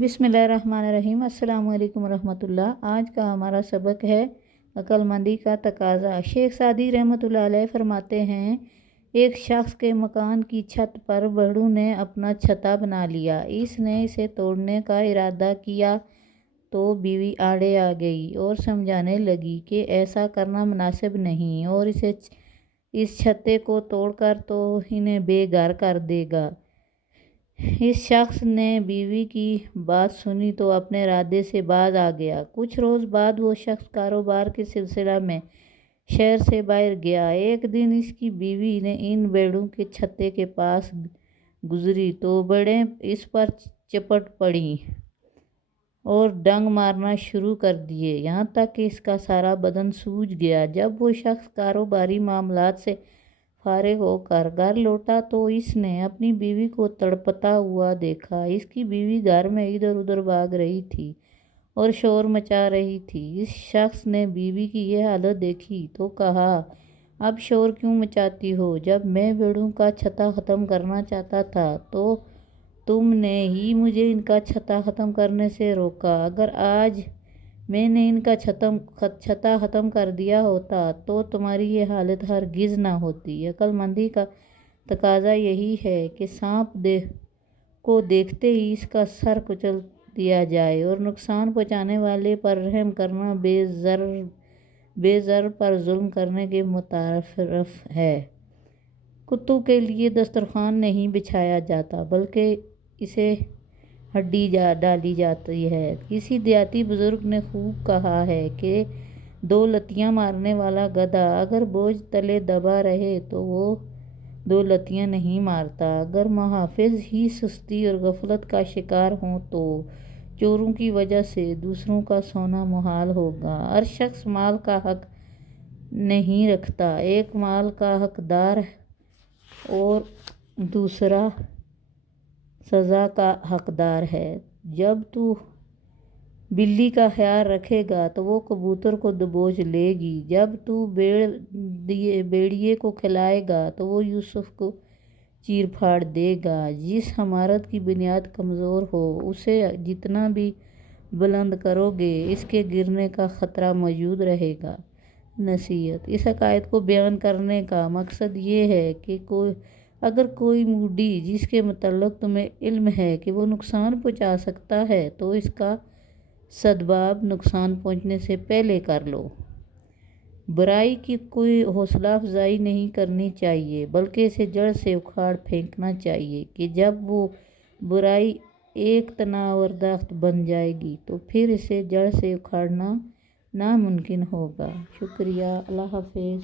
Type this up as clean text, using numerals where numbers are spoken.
बिस्मिल्लाहिर्रहमानिर्रहीम। अस्सलाम वालेकुम रहमतुल्लाह। आज का हमारा सबक है अक्लमंदी का तकाजा। शेख सादी रहमतुल्लाह अलैह फरमाते हैं, एक शख्स के मकान की छत पर बड़ू ने अपना छता बना लिया। इसने इसे तोड़ने का इरादा किया तो बीवी आड़े आ गई और समझाने लगी कि ऐसा करना मुनासिब नहीं और इस छत्ते को तोड़कर तो इन्हें बेघर कर देगा। इस शख्स ने बीवी की बात सुनी तो अपने इरादे से बाज आ गया। कुछ रोज़ बाद वो शख्स कारोबार के सिलसिला में शहर से बाहर गया। एक दिन इसकी बीवी ने इन बेड़ों के छत्ते के पास गुजरी तो बड़े इस पर चपट पड़ी और डंग मारना शुरू कर दिए, यहाँ तक कि इसका सारा बदन सूज गया। जब वो शख्स कारोबारी मामलात से फारिग होकर घर लौटा तो इसने अपनी बीवी को तड़पता हुआ देखा। इसकी बीवी घर में इधर उधर भाग रही थी और शोर मचा रही थी। इस शख्स ने बीवी की यह हालत देखी तो कहा, अब शोर क्यों मचाती हो? जब मैं भेड़ों का छत्ता ख़त्म करना चाहता था तो तुमने ही मुझे इनका छत्ता ख़त्म करने से रोका। अगर आज मैंने इनका छत्ता ख़त्म कर दिया होता तो तुम्हारी ये हालत हरगिज़ ना होती। अक्लमंदी का तकाजा यही है कि सांप को देखते ही इसका सर कुचल दिया जाए और नुकसान पहुँचाने वाले पर रहम करना बेज़र पर जुल्म करने के मुतारफ़ है। कुत्तों के लिए दस्तरखान नहीं बिछाया जाता बल्कि इसे हड्डी डाली जाती है। किसी देहाती बुजुर्ग ने खूब कहा है कि दो लत्तियां मारने वाला गधा अगर बोझ तले दबा रहे तो वो दो लत्तियां नहीं मारता। अगर मुहाफिज ही सुस्ती और गफलत का शिकार हों तो चोरों की वजह से दूसरों का सोना मुहाल होगा। हर शख्स माल का हक नहीं रखता, एक माल का हकदार और दूसरा सज़ा का हकदार है। जब तू बिल्ली का ख्याल रखेगा तो वो कबूतर को दबोच लेगी। जब तू भेड़िए को खिलाएगा तो वो यूसुफ को चीर फाड़ देगा। जिस इमारत की बुनियाद कमज़ोर हो उसे जितना भी बुलंद करोगे इसके गिरने का ख़तरा मौजूद रहेगा। नसीहत। इस हक़ायत को बयान करने का मकसद ये है कि अगर कोई मूडी जिसके मुतल्लिक़ तुम्हें इल्म है कि वो नुकसान पहुंचा सकता है तो इसका सदबाब नुकसान पहुंचने से पहले कर लो। बुराई की कोई हौसला अफजाई नहीं करनी चाहिए बल्कि इसे जड़ से उखाड़ फेंकना चाहिए कि जब वो बुराई एक तनावर दख्त बन जाएगी तो फिर इसे जड़ से उखाड़ना नामुमकिन होगा। शुक्रिया। अल्लाह हाफ़िज़।